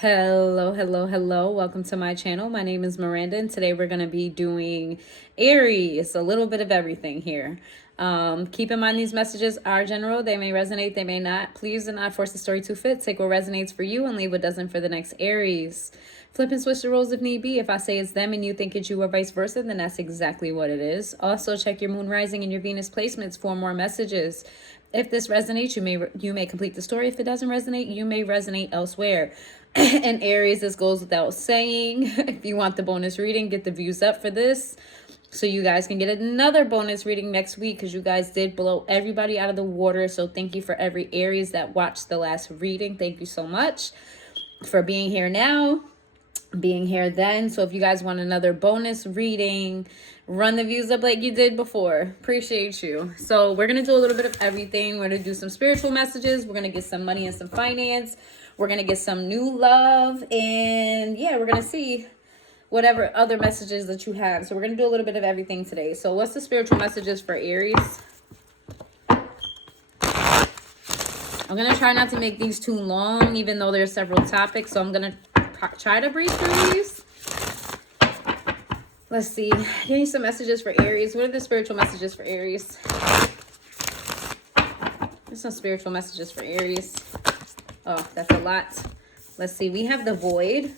Hello, hello, hello. Welcome to my channel. My name is Miranda, and today we're going to be doing Aries, a little bit of everything here. Keep in mind these messages are general. They may resonate, they may not. Please do not force the story to fit. Take what resonates for you and leave what doesn't for the next Aries. Flip and switch the roles if need be. If I say it's them and you think it's you or vice versa, then that's exactly what it is. Also, check your moon rising and your Venus placements for more messages. If this resonates, you may complete the story. If it doesn't resonate, you may resonate elsewhere. And Aries, this goes without saying. If you want the bonus reading, get the views up for this so you guys can get another bonus reading next week, because you guys did blow everybody out of the water. So thank you for every Aries that watched the last reading. Thank you so much for being here now, being here then. So if you guys want another bonus reading, run the views up like you did before. Appreciate you. So we're going to do a little bit of everything. We're going to do some spiritual messages. We're going to get some money and some finance. We're going to get some new love. And yeah, we're going to see whatever other messages that you have. So we're going to do a little bit of everything today. So what's the spiritual messages for Aries? I'm going to try not to make these too long, even though there's several topics. So I'm going to try to breeze through these. Let's see. Give me some messages for Aries. What are the spiritual messages for Aries? There's some spiritual messages for Aries. Oh, that's a lot. Let's see. We have the Void.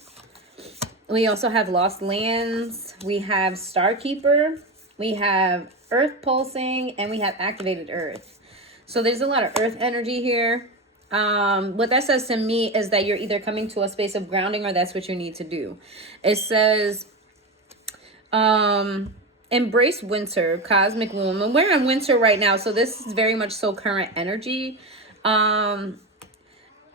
We also have Lost Lands. We have Starkeeper. We have Earth Pulsing. And we have Activated Earth. So there's a lot of Earth energy here. What that says to me is that you're either coming to a space of grounding or that's what you need to do. It says, embrace winter, cosmic womb. And we're in winter right now, so this is very much so current energy.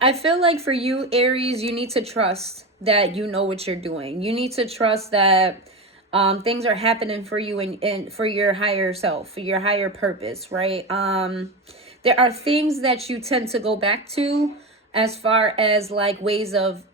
I feel like for you, Aries, you need to trust that you know what you're doing. You need to trust that things are happening for you and for your higher self, for your higher purpose, right? There are things that you tend to go back to as far as like ways of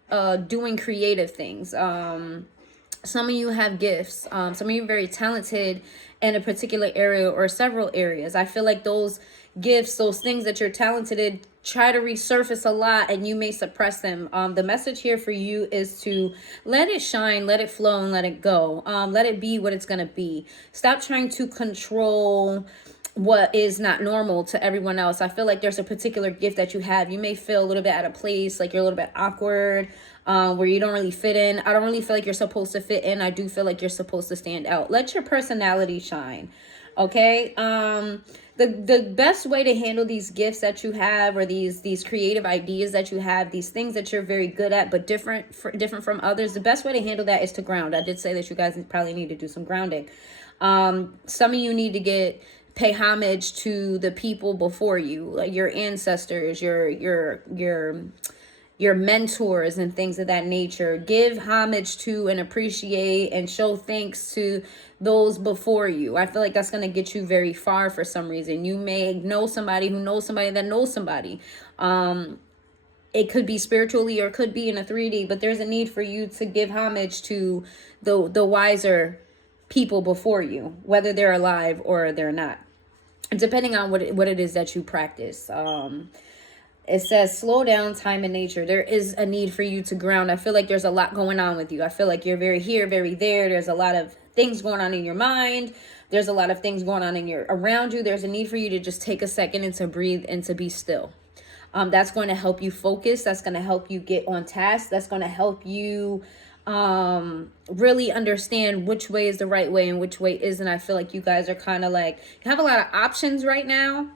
doing creative things. Some of you have gifts. Some of you are very talented in a particular area or several areas. I feel like those gifts, those things that you're talented in, try to resurface a lot and you may suppress them. The message here for you is to let it shine, let it flow, and let it go. Let it be what it's going to be. Stop trying to control what is not normal to everyone else. I feel like there's a particular gift that you have. You may feel a little bit out of place, like you're a little bit awkward, where you don't really fit in. I don't really feel like you're supposed to fit in. I do feel like you're supposed to stand out. Let your personality shine. Okay. The best way to handle these gifts that you have, or these creative ideas that you have, these things that you're very good at but different from others, the best way to handle that is to ground. I did say that you guys probably need to do some grounding. Some of you need to pay homage to the people before you, like your ancestors, your mentors and things of that nature. Give homage to and appreciate and show thanks to those before you. I feel like that's going to get you very far for some reason. You may know somebody who knows somebody that knows somebody. It could be spiritually or it could be in a 3D, but there's a need for you to give homage to the wiser people before you, whether they're alive or they're not, depending on what it is that you practice. It says, slow down, time and nature. There is a need for you to ground. I feel like there's a lot going on with you. I feel like you're very here, very there. There's a lot of things going on in your mind. There's a lot of things going on around you. There's a need for you to just take a second and to breathe and to be still. That's going to help you focus. That's going to help you get on task. That's going to help you really understand which way is the right way and which way isn't. I feel like you guys are kind of like, you have a lot of options right now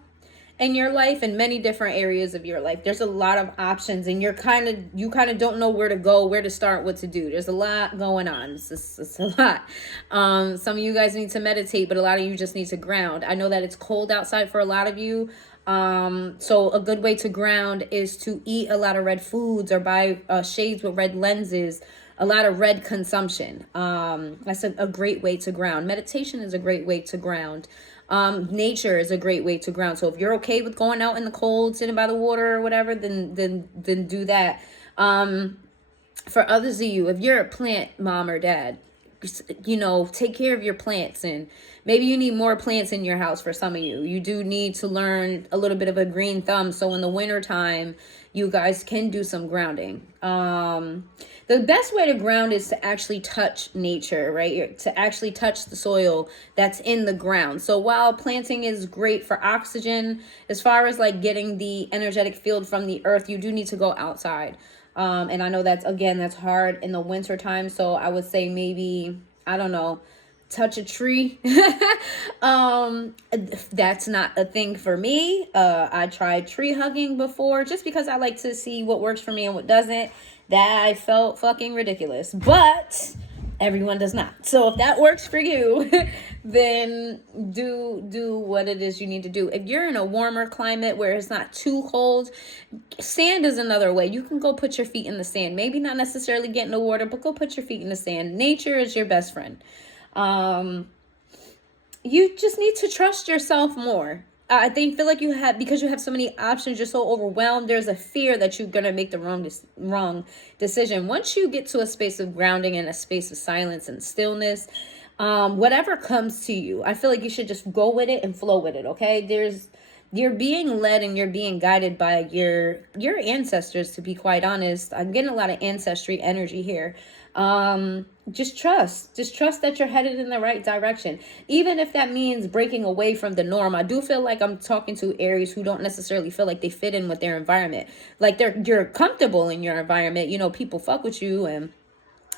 in your life, in many different areas of your life. There's a lot of options and you kind of don't know where to go, where to start, what to do. There's a lot going on. It's a lot. Some of you guys need to meditate, but a lot of you just need to ground. I know that it's cold outside for a lot of you. So a good way to ground is to eat a lot of red foods or buy shades with red lenses. A lot of red consumption. That's a great way to ground. Meditation is a great way to ground. Nature is a great way to ground. So if you're okay with going out in the cold, sitting by the water or whatever, then do that. For others of you, if you're a plant mom or dad, take care of your plants, and maybe you need more plants in your house. For some of you, you do need to learn a little bit of a green thumb. So in the winter time, you guys can do some grounding. The best way to ground is to actually touch nature, right? To actually touch the soil that's in the ground. So while planting is great for oxygen, as far as like getting the energetic field from the earth, you do need to go outside. And I know that's hard in the winter time. So I would say maybe, I don't know, touch a tree. That's not a thing for me. I tried tree hugging before just because I like to see what works for me and what doesn't. That I felt fucking ridiculous, but everyone does not. So if that works for you, then do what it is you need to do. If you're in a warmer climate where it's not too cold, sand is another way. You can go put your feet in the sand. Maybe not necessarily get in the water, but go put your feet in the sand. Nature is your best friend. You just need to trust yourself more. I feel like because you have so many options, you're so overwhelmed. There's a fear that you're going to make the wrong decision. Once you get to a space of grounding and a space of silence and stillness, whatever comes to you, I feel like you should just go with it and flow with it. Okay. You're being led and you're being guided by your ancestors, to be quite honest. I'm getting a lot of ancestry energy here. Just trust that you're headed in the right direction, even if that means breaking away from the norm. I do feel like I'm talking to Aries who don't necessarily feel like they fit in with their environment. Like you're comfortable in your environment. People fuck with you, and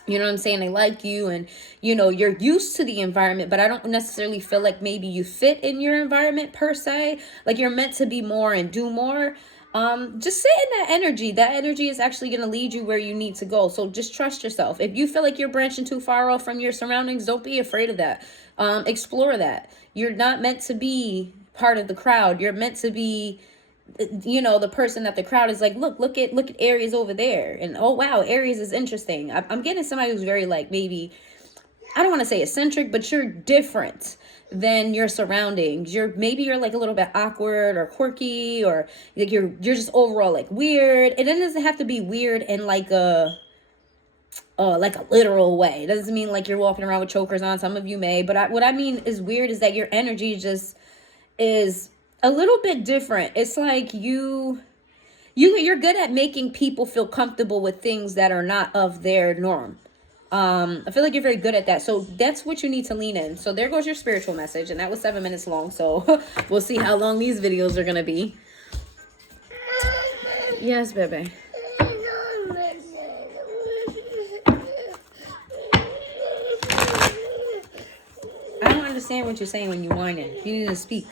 you know what I'm saying, they like you, and you're used to the environment, but I don't necessarily feel like maybe you fit in your environment per se. Like you're meant to be more and do more. Just sit in that energy. That energy is actually going to lead you where you need to go. So just trust yourself. If you feel like you're branching too far off from your surroundings, don't be afraid of that. Explore that. You're not meant to be part of the crowd. You're meant to be, the person that the crowd is like, look at Aries over there. And oh, wow, Aries is interesting. I'm getting somebody who's very like, maybe, I don't want to say eccentric, but you're different than your surroundings. You're like a little bit awkward or quirky, or like you're just overall like weird. It doesn't have to be weird in like a literal way. It doesn't mean like you're walking around with chokers on. Some of you may, but what I mean is weird is that your energy just is a little bit different. It's like you're good at making people feel comfortable with things that are not of their norm. I feel like you're very good at that. So that's what you need to lean in. So there goes your spiritual message. And that was 7 minutes long. So we'll see how long these videos are going to be. Yes, baby. I don't understand what you're saying when you're whining. You need to speak.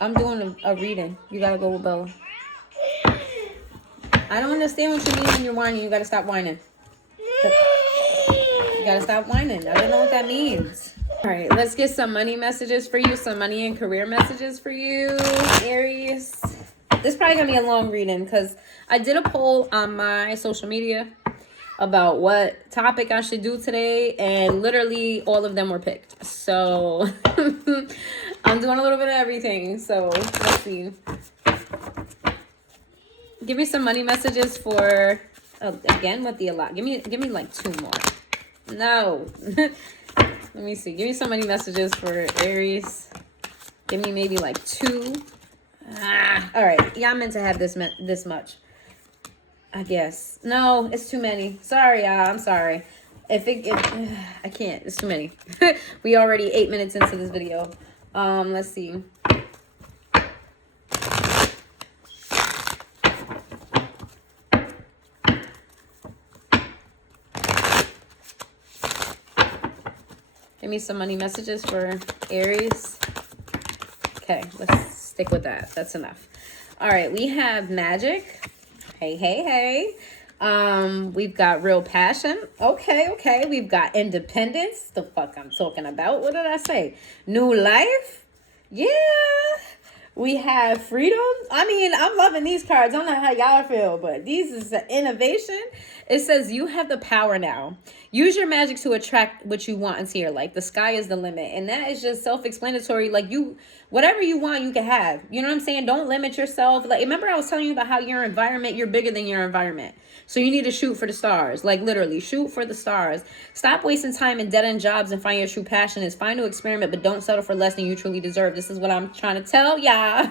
I'm doing a reading. You got to go with Bella. I don't understand what you mean when you're whining. You got to stop whining. You gotta stop whining. I don't know what that means. All right, let's get some money messages for you. Some money and career messages for you, Aries. This is probably gonna be a long reading because I did a poll on my social media about what topic I should do today, and literally all of them were picked. So I'm doing a little bit of everything. So let's see. Give me some money messages for. Again with the give me like 2 more. No. Let me see. Give me so many messages for Aries. Give me maybe like 2. All right. Yeah, I'm meant to have this much, I guess. No, it's too many. Sorry, y'all. I'm sorry. I can't. It's too many. We already 8 minutes into this video. Let's see. Give me some money messages for Aries. Okay, let's stick with that. That's enough. All right, we have magic. Hey. We've got real passion. Okay. We've got independence. The fuck I'm talking about. What did I say? New life. Yeah. We have freedom. I mean, I'm loving these cards. I don't know how y'all feel, but these is the innovation. It says you have the power now. Use your magic to attract what you want into your life. The sky is the limit. And that is just self-explanatory. Like Whatever you want, you can have. You know what I'm saying? Don't limit yourself. Like, remember I was telling you about how your environment, you're bigger than your environment. So you need to shoot for the stars. Like, literally, shoot for the stars. Stop wasting time in dead-end jobs and find your true passion. It's fine to experiment, but don't settle for less than you truly deserve. This is what I'm trying to tell y'all.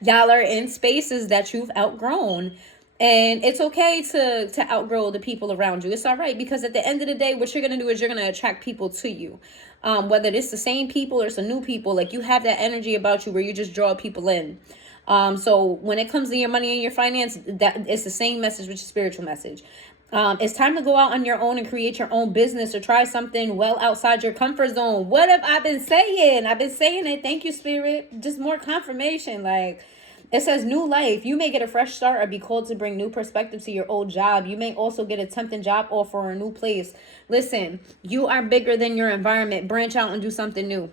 Y'all are in spaces that you've outgrown. And it's okay to outgrow the people around you. It's all right, because at the end of the day, what you're going to do is you're going to attract people to you. Whether it's the same people or it's the new people, like, you have that energy about you where you just draw people in. So when it comes to your money and your finance, that it's the same message with your spiritual message. It's time to go out on your own and create your own business or try something well outside your comfort zone. What have I been saying? I've been saying it. Thank you, Spirit. Just more confirmation. Like, it says new life. You may get a fresh start or be called to bring new perspective to your old job. You may also get a tempting job offer or a new place. Listen, you are bigger than your environment. Branch out and do something new.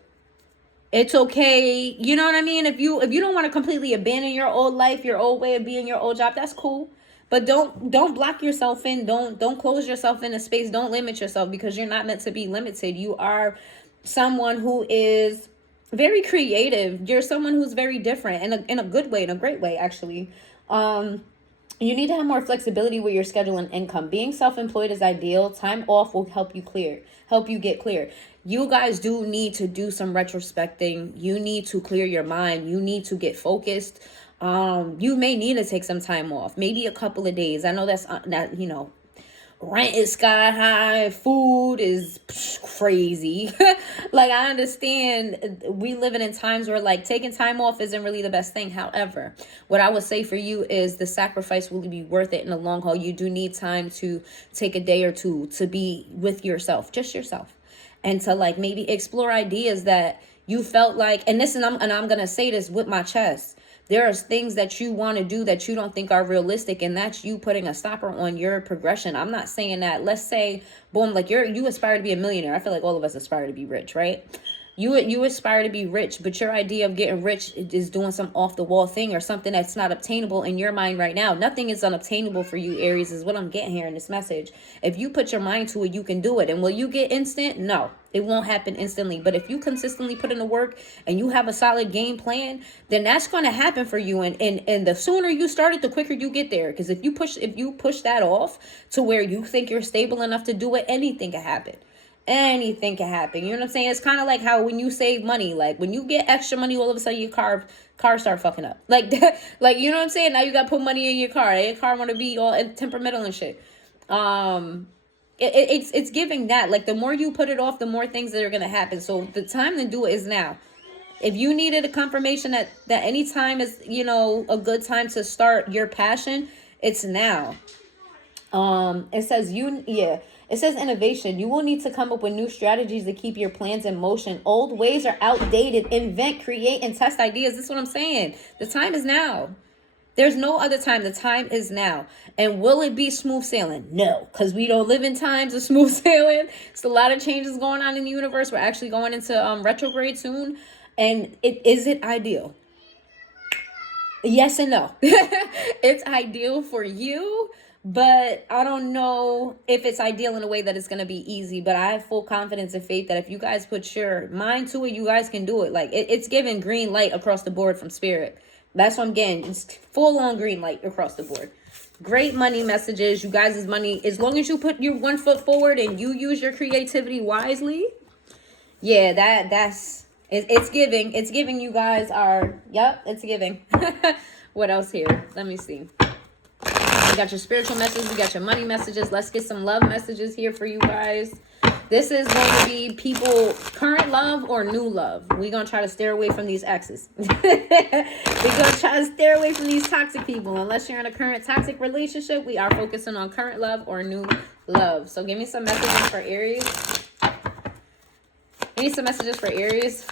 It's okay. You know what I mean? If you don't want to completely abandon your old life, your old way of being, your old job, that's cool. But don't block yourself in. Don't close yourself in a space. Don't limit yourself, because you're not meant to be limited. You are someone who is very creative. You're someone who's very different in a good way, in a great way, actually. You need to have more flexibility with your schedule and income. Being self-employed is ideal. Time off will help you get clear. You guys do need to do some retrospecting. You need to clear your mind. You need to get focused. You may need to take some time off, maybe a couple of days. I know that's not, rent is sky high, food is crazy. Like, I understand we living in times where, like, taking time off isn't really the best thing. However, what I would say for you is the sacrifice will be worth it in the long haul. You do need time to take a day or two to be with yourself, just yourself, and to, like, maybe explore ideas that you felt like, and I'm gonna say this with my chest. There are things that you want to do that you don't think are realistic, and that's you putting a stopper on your progression. I'm not saying that. Let's say, boom, like, you aspire to be a millionaire. I feel like all of us aspire to be rich, right? You aspire to be rich, but your idea of getting rich is doing some off the wall thing or something that's not obtainable in your mind right now. Nothing is unobtainable for you, Aries, is what I'm getting here in this message. If you put your mind to it, you can do it. And will you get instant? No, it won't happen instantly. But if you consistently put in the work and you have a solid game plan, then that's going to happen for you. And the sooner you start it, the quicker you get there. Because if you push that off to where you think you're stable enough to do it, anything can happen. Anything can happen. You know what I'm saying? It's kind of like how when you save money, like, when you get extra money, all of a sudden your car start fucking up. Like that, like, you know what I'm saying? Now you got to put money in your car. Your car want to be all temperamental and shit. It's giving that. Like, the more you put it off, the more things that are going to happen. So the time to do it is now. If you needed a confirmation that any time is, a good time to start your passion, it's now. It says innovation. You will need to come up with new strategies to keep your plans in motion. Old ways are outdated. Invent, create, and test ideas. This is what I'm saying. The time is now. There's no other time. The time is now. And will it be smooth sailing? No, because we don't live in times of smooth sailing. It's a lot of changes going on in the universe. We're actually going into retrograde soon. And is it ideal? Yes and no. It's ideal for you, but I don't know if it's ideal in a way that it's going to be easy. But I have full confidence and faith that if you guys put your mind to it, you guys can do it. Like, it's giving green light across the board from Spirit. That's what I'm getting. It's full on green light across the board. Great money messages. You guys' money, as long as you put your 1 foot forward and you use your creativity wisely. Yeah, that's it's giving. It's giving. You guys are, yep, it's giving. What else here? Let me see. We got your spiritual messages. We got your money messages. Let's get some love messages here for you guys. This is going to be people, current love or new love. We're going to try to steer away from these exes. We're going to try to steer away from these toxic people. Unless you're in a current toxic relationship, we are focusing on current love or new love. So give me some messages for Aries. Give me some messages for Aries.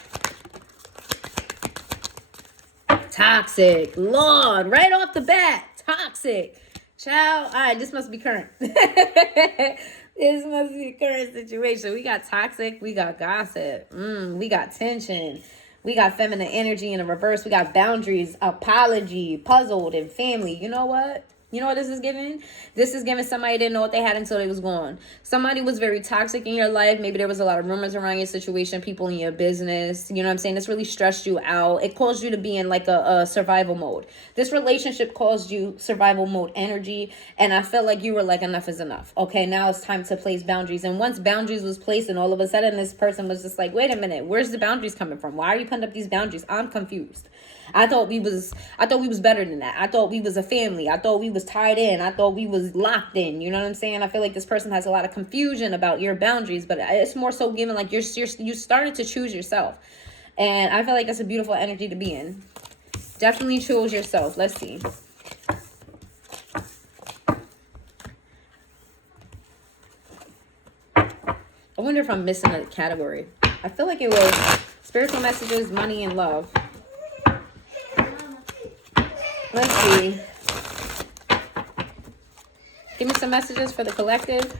Toxic. Lord, right off the bat. Toxic. Child. All right, this must be current. This must be a current situation. We got toxic. We got gossip. We got tension. We got feminine energy in the reverse. We got boundaries, apology, puzzled, and family. You know what? You know what this is giving? This is giving somebody didn't know what they had until they was gone. Somebody was very toxic in your life. Maybe there was a lot of rumors around your situation, people in your business. You know what I'm saying? This really stressed you out. It caused you to be in like a survival mode. This relationship caused you survival mode energy. And I felt like you were like, enough is enough. Okay, now it's time to place boundaries. And once boundaries was placed and all of a sudden this person was just like, wait a minute, where's the boundaries coming from? Why are you putting up these boundaries? I'm confused. I thought we was better than that. I thought we was a family. I thought we was tied in. I thought we was locked in. You know what I'm saying? I feel like this person has a lot of confusion about your boundaries, but it's more so given like you started to choose yourself. And I feel like that's a beautiful energy to be in. Definitely choose yourself. Let's see. I wonder if I'm missing a category. I feel like it was spiritual messages, money, and love. Let's see. Give me some messages for the collective.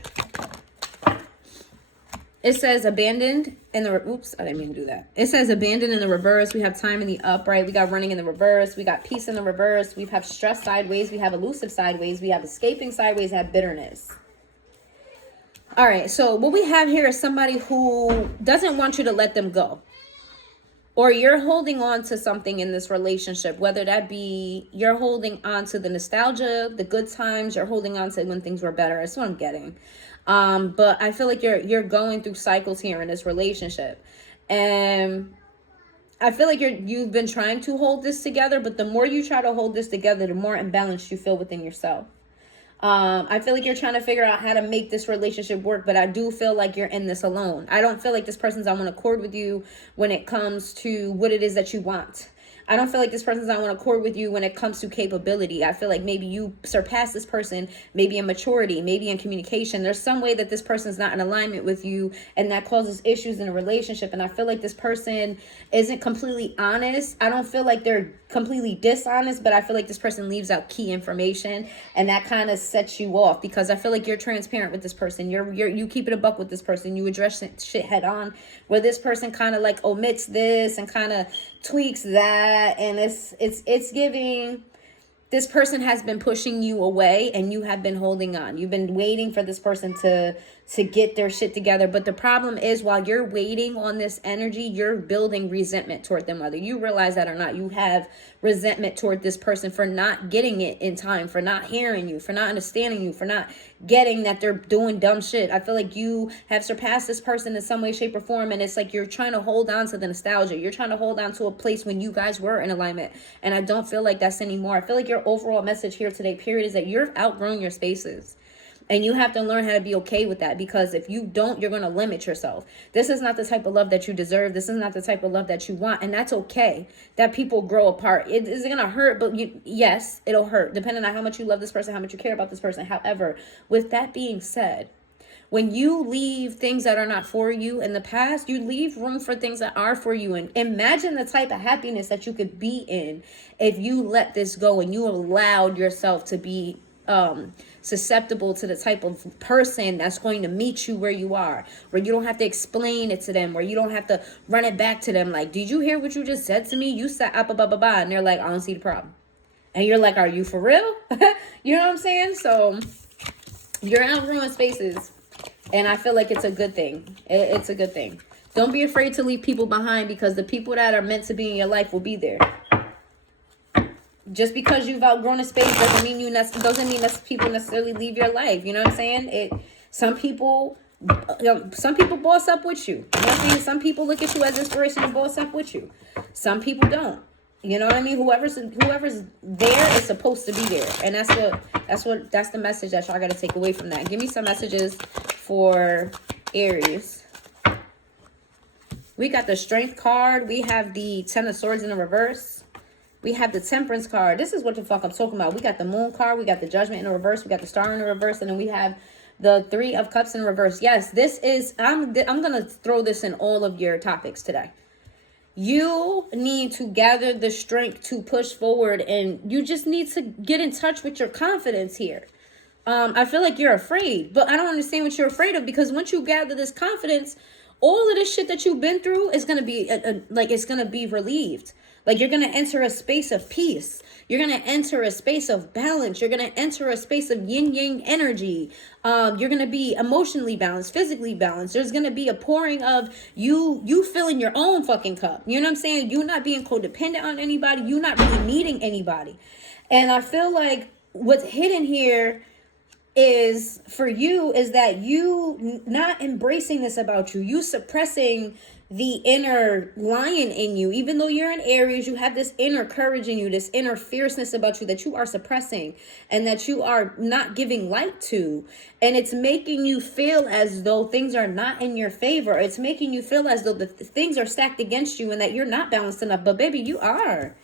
It says abandoned in the... Oops, I didn't mean to do that. It says abandoned in the reverse. We have time in the upright. We got running in the reverse. We got peace in the reverse. We have stress sideways. We have elusive sideways. We have escaping sideways. We have bitterness. All right, so what we have here is somebody who doesn't want you to let them go. Or you're holding on to something in this relationship, whether that be you're holding on to the nostalgia, the good times, you're holding on to when things were better. That's what I'm getting. But I feel like you're going through cycles here in this relationship. And I feel like you've been trying to hold this together, but the more you try to hold this together, the more imbalanced you feel within yourself. I feel like you're trying to figure out how to make this relationship work, but I do feel like you're in this alone. I don't feel like this person's on one accord with you when it comes to what it is that you want. I don't feel like this person's on one accord with you when it comes to capability. I feel like maybe you surpass this person, maybe in maturity, maybe in communication. There's some way that this person's not in alignment with you, and that causes issues in a relationship. And I feel like this person isn't completely honest. I don't feel like they're completely dishonest, but I feel like this person leaves out key information, and that kind of sets you off, because I feel like you're transparent with this person. You keep it a buck with this person. You address shit head on, where this person kind of like omits this and kind of tweaks that, and it's giving this person has been pushing you away and you have been holding on. You've been waiting for this person to get their shit together. But the problem is, while you're waiting on this energy, you're building resentment toward them. Whether you realize that or not, you have resentment toward this person for not getting it in time, for not hearing you, for not understanding you, for not getting that they're doing dumb shit. I feel like you have surpassed this person in some way, shape, or form. And it's like you're trying to hold on to the nostalgia. You're trying to hold on to a place when you guys were in alignment. And I don't feel like that's anymore. I feel like your overall message here today, period, is that you're outgrowing your spaces. And you have to learn how to be okay with that, because if you don't, you're going to limit yourself. This is not the type of love that you deserve. This is not the type of love that you want. And that's okay that people grow apart. It is going to hurt, but yes, it'll hurt depending on how much you love this person, how much you care about this person. However, with that being said, when you leave things that are not for you in the past, you leave room for things that are for you. And imagine the type of happiness that you could be in if you let this go and you allowed yourself to be susceptible to the type of person that's going to meet you where you are, where you don't have to explain it to them, where you don't have to run it back to them. Like, did you hear what you just said to me? You said, and they're like, I don't see the problem. And you're like, are you for real? You know what I'm saying? So you're outgrowing spaces. And I feel like it's a good thing. It's a good thing. Don't be afraid to leave people behind, because the people that are meant to be in your life will be there. Just because you've outgrown a space doesn't mean that people necessarily leave your life. You know what I'm saying? Some people boss up with you. You know what I'm saying? Some people look at you as inspiration and boss up with you. Some people don't. You know what I mean? Whoever's there is supposed to be there. And that's the message that y'all got to take away from that. Give me some messages for Aries. We got the Strength card. We have the Ten of Swords in the reverse. We have the Temperance card. This is what the fuck I'm talking about. We got the Moon card. We got the Judgment in the reverse. We got the Star in the reverse. And then we have the Three of Cups in reverse. Yes, this is... I'm going to throw this in all of your topics today. You need to gather the strength to push forward. And you just need to get in touch with your confidence here. I feel like you're afraid. But I don't understand what you're afraid of. Because once you gather this confidence... all of this shit that you've been through is going to be like, it's going to be relieved. Like, you're going to enter a space of peace. You're going to enter a space of balance. You're going to enter a space of yin yang energy. You're going to be emotionally balanced, physically balanced. There's going to be a pouring of you filling your own fucking cup. You know what I'm saying? You not being codependent on anybody. You not really needing anybody. And I feel like what's hidden here is for you is that you not embracing this about you, you suppressing the inner lion in you. Even though you're in Aries, you have this inner courage in you, this inner fierceness about you that you are suppressing and that you are not giving light to. And it's making you feel as though things are not in your favor. It's making you feel as though the things are stacked against you and that you're not balanced enough. But baby, you are.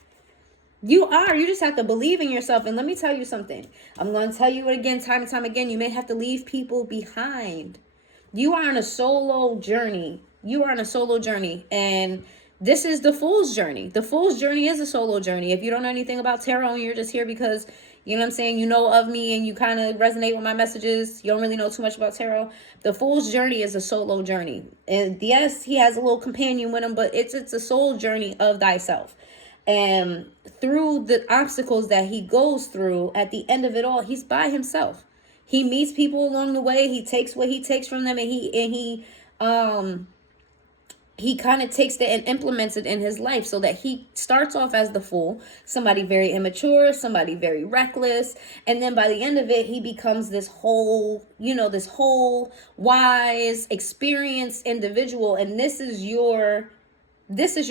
You are. You just have to believe in yourself. And let me tell you something. I'm going to tell you it again, time and time again. You may have to leave people behind. You are on a solo journey. You are on a solo journey. And this is the Fool's journey. The Fool's journey is a solo journey. If you don't know anything about tarot and you're just here because, you know what I'm saying, you know of me and you kind of resonate with my messages, you don't really know too much about tarot. The Fool's journey is a solo journey. And yes, he has a little companion with him, but it's a soul journey of thyself. And through the obstacles that he goes through, at the end of it all, he's by himself. He meets people along the way. He takes what he takes from them, and he kind of takes it and implements it in his life, so that he starts off as the Fool, somebody very immature, somebody very reckless, and then by the end of it, he becomes this whole, this whole wise, experienced individual. And this is your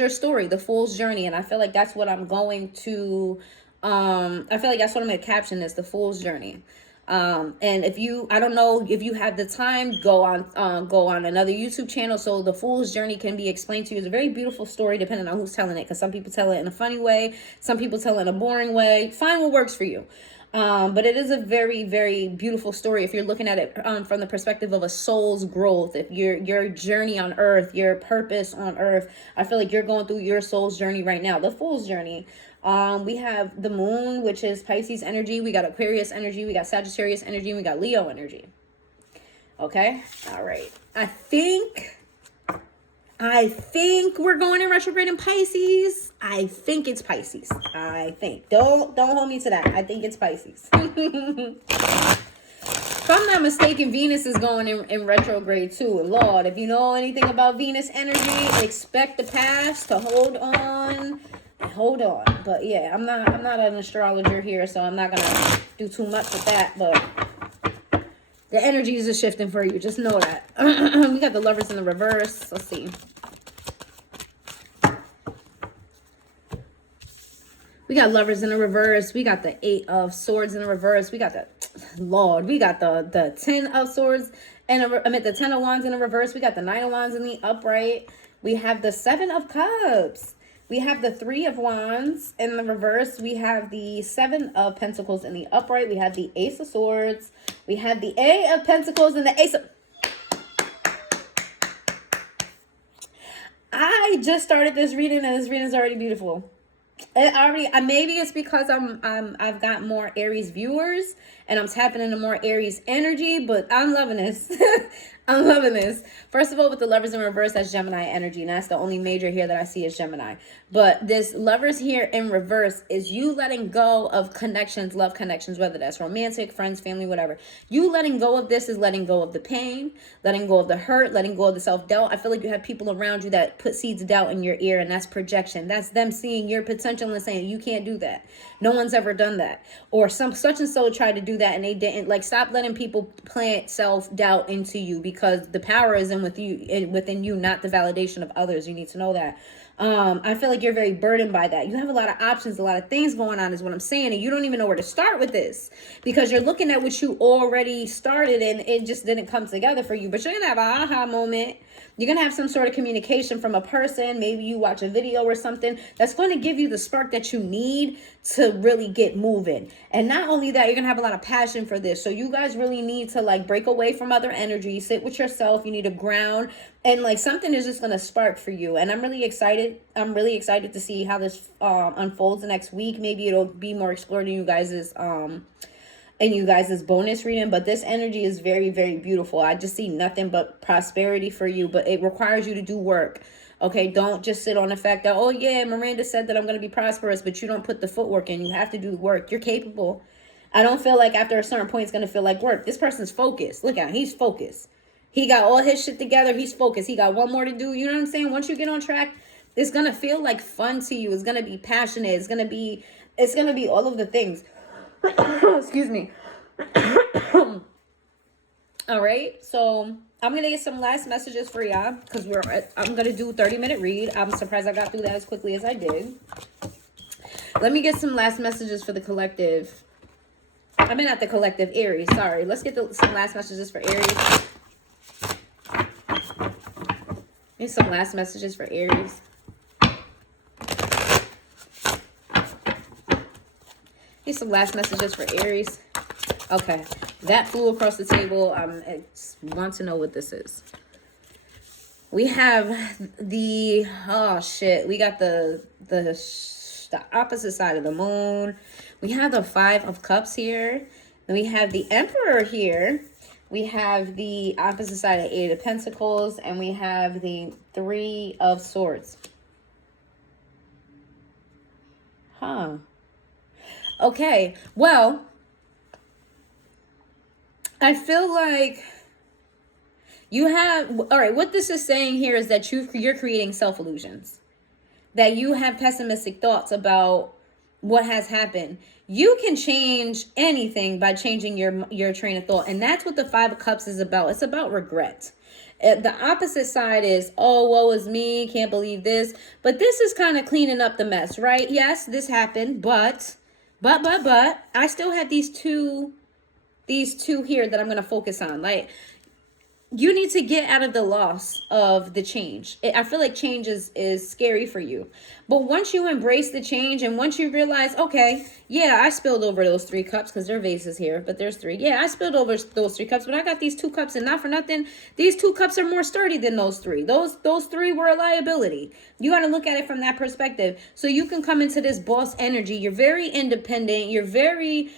story, the Fool's journey. And I feel like that's what I'm going to, I feel like that's what I'm going to caption this, the Fool's journey. And I don't know if you have the time, go on another YouTube channel. So the Fool's journey can be explained to you. It's a very beautiful story depending on who's telling it. Cause some people tell it in a funny way. Some people tell it in a boring way. Find what works for you. But it is a very, very beautiful story if you're looking at it from the perspective of a soul's growth. If your journey on earth, your purpose on earth, I feel like you're going through your soul's journey right now, the Fool's journey. We have the moon, which is Pisces energy. We got Aquarius energy. We got Sagittarius energy. And we got Leo energy. Okay. All right. I think we're going in retrograde in Pisces. I think it's Pisces. I think. Don't hold me to that. I think it's Pisces. If I'm not mistaken, Venus is going in retrograde too. And Lord, if you know anything about Venus energy, expect the past to hold on. But yeah, I'm not an astrologer here, so I'm not gonna do too much with that. But the energies are shifting for you. Just know that. We got the Lovers in the reverse. Let's see. We got Lovers in the reverse. We got the 8 of Swords in the reverse. We got the the 10 of Swords and the 10 of Wands in the reverse. We got the 9 of Wands in the upright. We have the 7 of Cups. We have the 3 of Wands in the reverse. We have the 7 of Pentacles in the upright. We have the Ace of Swords. We have the 8 of Pentacles and the Ace of... I just started this reading and this reading is already beautiful. Maybe it's because I've got more Aries viewers and I'm tapping into more Aries energy, but I'm loving this. I'm loving this. First of all, with the Lovers in reverse, that's Gemini energy, and that's the only major here that I see is Gemini. But this Lovers here in reverse is you letting go of connections, love connections, whether that's romantic, friends, family, whatever. You letting go of this is letting go of the pain, letting go of the hurt, letting go of the self-doubt. I feel like you have people around you that put seeds of doubt in your ear, and that's projection. That's them seeing your potential and saying, you can't do that. No one's ever done that. Or such and so tried to do that and they didn't. Like, stop letting people plant self-doubt into you, because the power is within you, not the validation of others. You need to know that. I feel like you're very burdened by that. You have a lot of options, a lot of things going on is what I'm saying. And you don't even know where to start with this because you're looking at what you already started and it just didn't come together for you. But you're going to have an aha moment. You're going to have some sort of communication from a person. Maybe you watch a video or something that's going to give you the spark that you need to really get moving. And not only that, you're going to have a lot of passion for this. So you guys really need to like break away from other energy, sit with yourself. You need to ground and like something is just going to spark for you. And I'm really excited. I'm really excited to see how this unfolds next week. Maybe it'll be more explored in you guys' and you guys this bonus reading, but this energy is very, very beautiful. I just see nothing but prosperity for you, but it requires you to do work. Okay, don't just sit on the fact that, oh yeah, Miranda said that I'm going to be prosperous, but you don't put the footwork in. You have to do the work. You're capable. I don't feel like after a certain point it's going to feel like work. This person's focused. Look at him. He's focused. He got all his shit together. He's focused. He got one more to do. You know what I'm saying? Once you get on track, it's going to feel like fun to you. It's going to be passionate. It's going to be all of the things. Excuse me. All right. So I'm going to get some last messages for y'all because I'm going to do a 30-minute read. I'm surprised I got through that as quickly as I did. Let me get some last messages for the collective. I mean, not the collective, Aries. Sorry. Let's get some last messages for Aries. Here's some last messages for Aries. Here's some last messages for Aries. Okay. That flew across the table. I want to know what this is. We have the, oh shit. We got the opposite side of the moon. We have the 5 of Cups here. Then we have the Emperor here. We have the opposite side of 8 of Pentacles. And we have the 3 of Swords. Huh. Okay. Well, I feel like you have, all right, what this is saying here is that you're creating self-illusions. That you have pessimistic thoughts about what has happened. You can change anything by changing your train of thought. And that's what the 5 of Cups is about. It's about regret. The opposite side is, oh, woe is me, can't believe this. But this is kind of cleaning up the mess, right? Yes, this happened, but I still have these two here that I'm going to focus on. Like, you need to get out of the loss of the change. I feel like change is scary for you. But once you embrace the change and once you realize, okay, yeah, I spilled over those 3 cups because there are vases here, but there's 3. Yeah, I spilled over those 3 cups, but I got these 2 cups, and not for nothing, these 2 cups are more sturdy than those 3. Those 3 were a liability. You got to look at it from that perspective. So you can come into this boss energy. You're very independent. You're very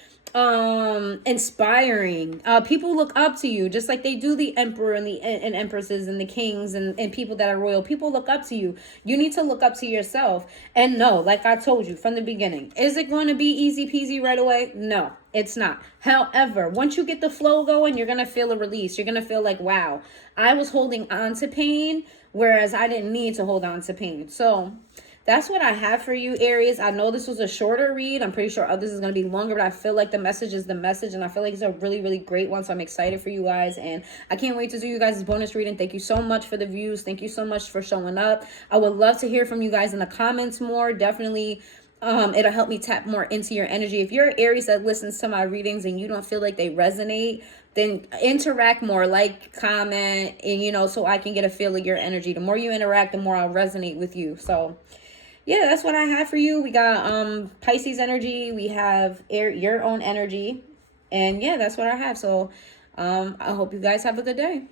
inspiring. People look up to you just like they do the emperor and the and empresses and the kings and people that are royal. People look up to you. You need to look up to yourself. And no, like I told you from the beginning, is it going to be easy peasy right away? No, it's not. However, once you get the flow going, you're going to feel a release. You're going to feel like, wow, I was holding on to pain, whereas I didn't need to hold on to pain. So that's what I have for you, Aries. I know this was a shorter read. I'm pretty sure others is going to be longer, but I feel like the message is the message, and I feel like it's a really, really great one, so I'm excited for you guys, and I can't wait to do you guys' bonus reading. Thank you so much for the views. Thank you so much for showing up. I would love to hear from you guys in the comments more. Definitely, it'll help me tap more into your energy. If you're Aries that listens to my readings and you don't feel like they resonate, then interact more, like, comment, and, so I can get a feel of your energy. The more you interact, the more I'll resonate with you. So yeah, that's what I have for you. We got Pisces energy. We have your own energy. And yeah, that's what I have. So I hope you guys have a good day.